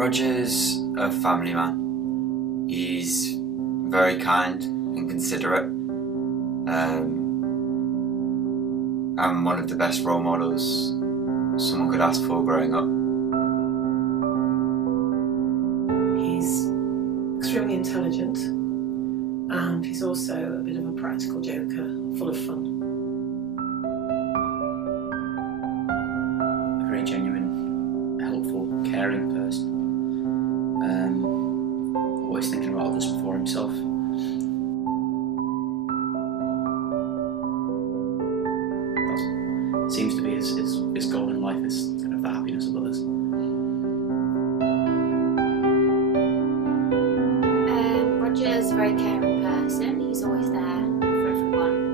Roger's a family man. He's very kind and considerate, and one of the best role models someone could ask for growing up. He's extremely intelligent, and he's also a bit of a practical joker, full of fun. A very genuine, helpful, caring person. Always thinking about others before himself. That seems to be his goal in life, is kind of the happiness of others. Roger's a very caring person. He's always there for everyone.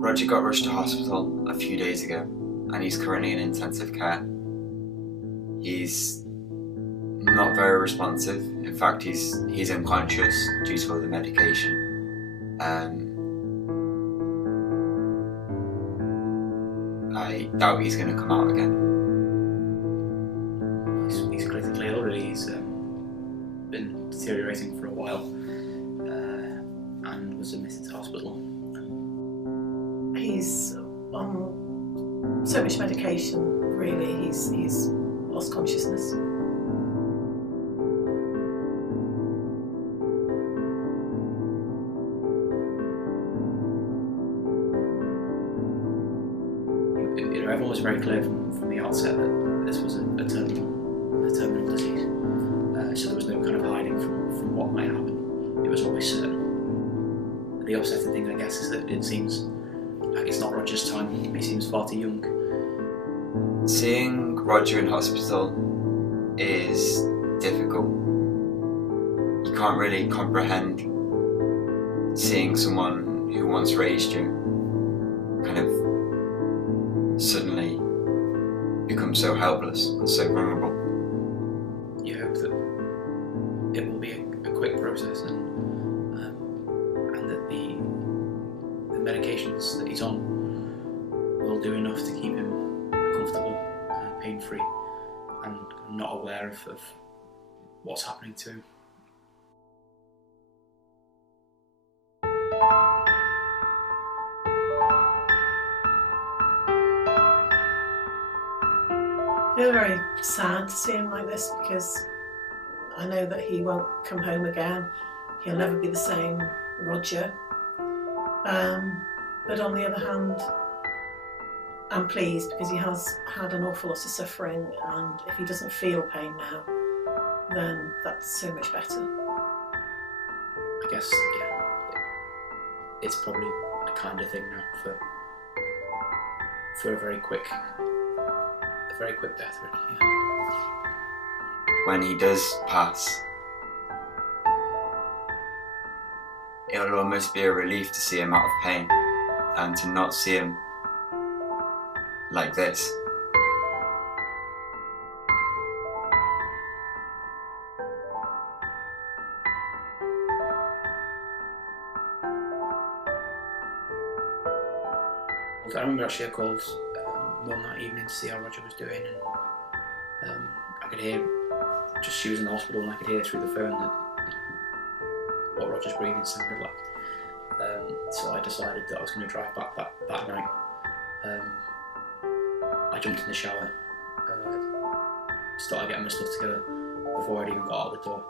Roger got rushed to hospital a few days ago, and he's currently in intensive care. He's not very responsive. In fact, he's unconscious due to all the medication. I doubt he's going to come out again. He's critically ill, really. He's been deteriorating for a while and was admitted to hospital. He's on so much medication, really. He's lost consciousness. Everyone was very clear from the outset that this was a terminal disease. So there was no kind of hiding from what might happen. It was always certain. The upsetting thing, I guess, is that it seems like it's not Roger's time. He seems far too young. Seeing Roger in hospital is difficult. You can't really comprehend seeing someone who once raised you kind of suddenly become so helpless and so vulnerable. You hope that it will be a quick process and that the medications that he's on will do enough to keep him comfortable, pain-free, and not aware of what's happening to him. I feel very sad to see him like this, because I know that he won't come home again. He'll never be the same Roger. But on the other hand, I'm pleased, because he has had an awful lot of suffering, and if he doesn't feel pain now, then that's so much better. I guess, yeah, it's probably a kinder thing now for a very quick death, really. Yeah. When he does pass, it'll almost be a relief to see him out of pain and to not see him like this. I remember actually I called Mum that evening to see how Roger was doing, and I could hear, just she was in the hospital, and I could hear through the phone that what Roger's breathing sounded like. So I decided that I was going to drive back that night. I jumped in the shower, started getting my stuff together before I'd even got out of the door.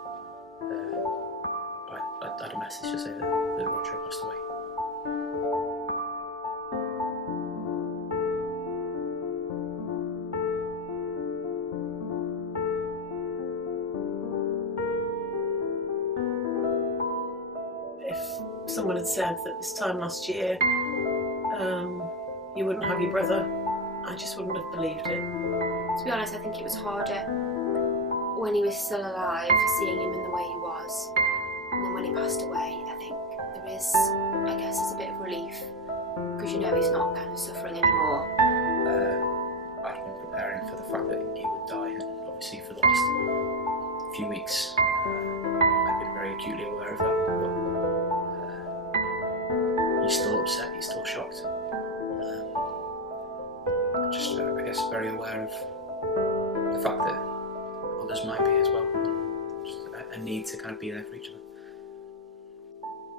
I had a message to say that Roger had passed away. If someone had said that this time last year you wouldn't have your brother, I just wouldn't have believed it. To be honest, I think it was harder when he was still alive, seeing him in the way he was, and then when he passed away, I think there is, I guess, it's a bit of relief, because you know he's not kind of suffering anymore. I'd been preparing for the fact that he would die, and obviously for the last few weeks I've been very acutely aware of that, but upset, he's still shocked. Just, I guess, very aware of the fact that others might be as well. Just a need to kind of be there for each other.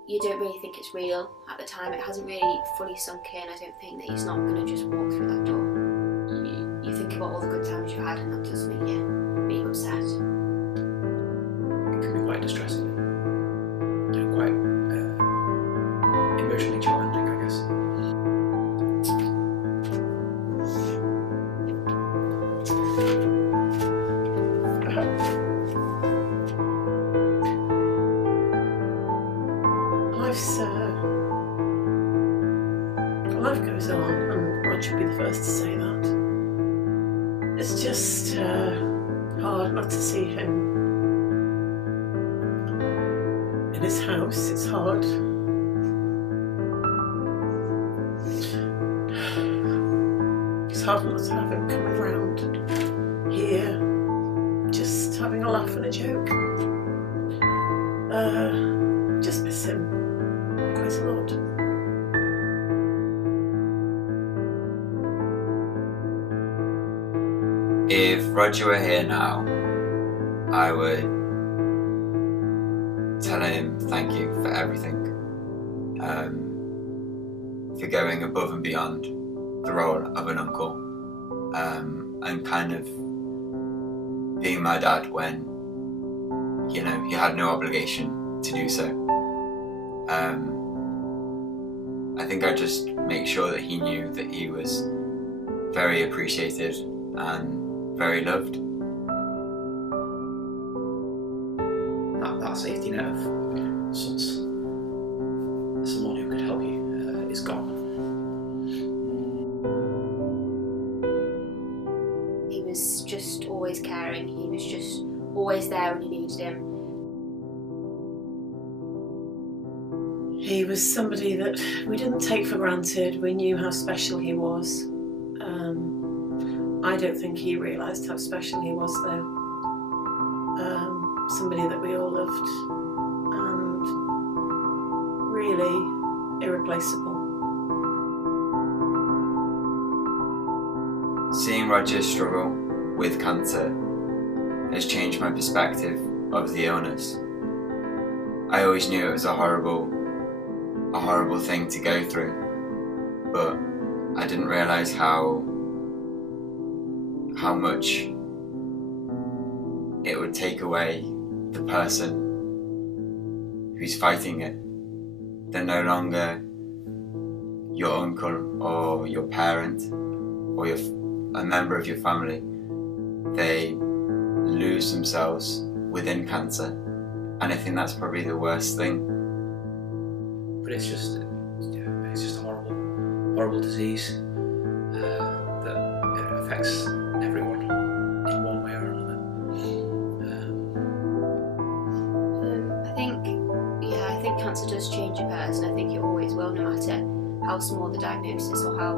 You don't really think it's real at the time. It hasn't really fully sunk in. I don't think that he's not going to just walk through that door. You think about all the good times you've had, and that does make you upset. It can be quite distressing. Quite emotionally challenging, I guess. Life goes on, and Rod should be the first to say that. It's just hard not to see him in his house. It's hard. It's hard not to have him coming around here, just having a laugh and a joke. Just miss him quite a lot. If Roger were here now, I would tell him thank you for everything, for going above and beyond the role of an uncle, and kind of being my dad when, you know, he had no obligation to do so. I think I'd just make sure that he knew that he was very appreciated and very loved. That safety net of someone who could help you is gone. He was just always caring. He was just always there when you needed him. He was somebody that we didn't take for granted. We knew how special he was. I don't think he realised how special he was, though. Somebody that we all loved, and really irreplaceable. Seeing Roger struggle with cancer has changed my perspective of the illness. I always knew it was a horrible thing to go through, but I didn't realise how much it would take away the person who's fighting it. They're no longer your uncle or your parent or a member of your family. They lose themselves within cancer, and I think that's probably the worst thing. But it's just a horrible disease that affects everyone in one way or another. I think cancer does change a person. I think it always will, no matter how small the diagnosis or how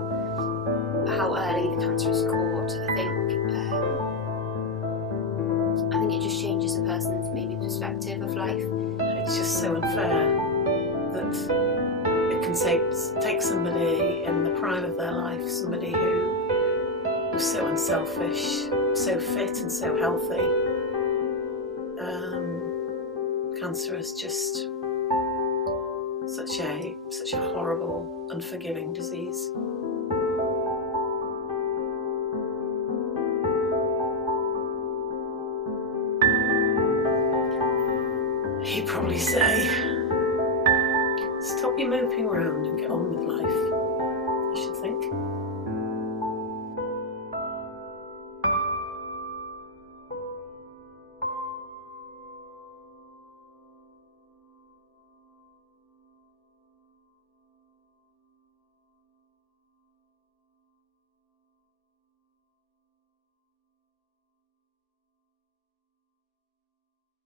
early the cancer is caught. I think it just changes a person's maybe perspective of life. It's just so unfair that it can take somebody in the prime of their life, somebody who was so unselfish, so fit and so healthy. Cancer is just such a horrible, unforgiving disease. He'd probably say, stop your moping around and get on with life.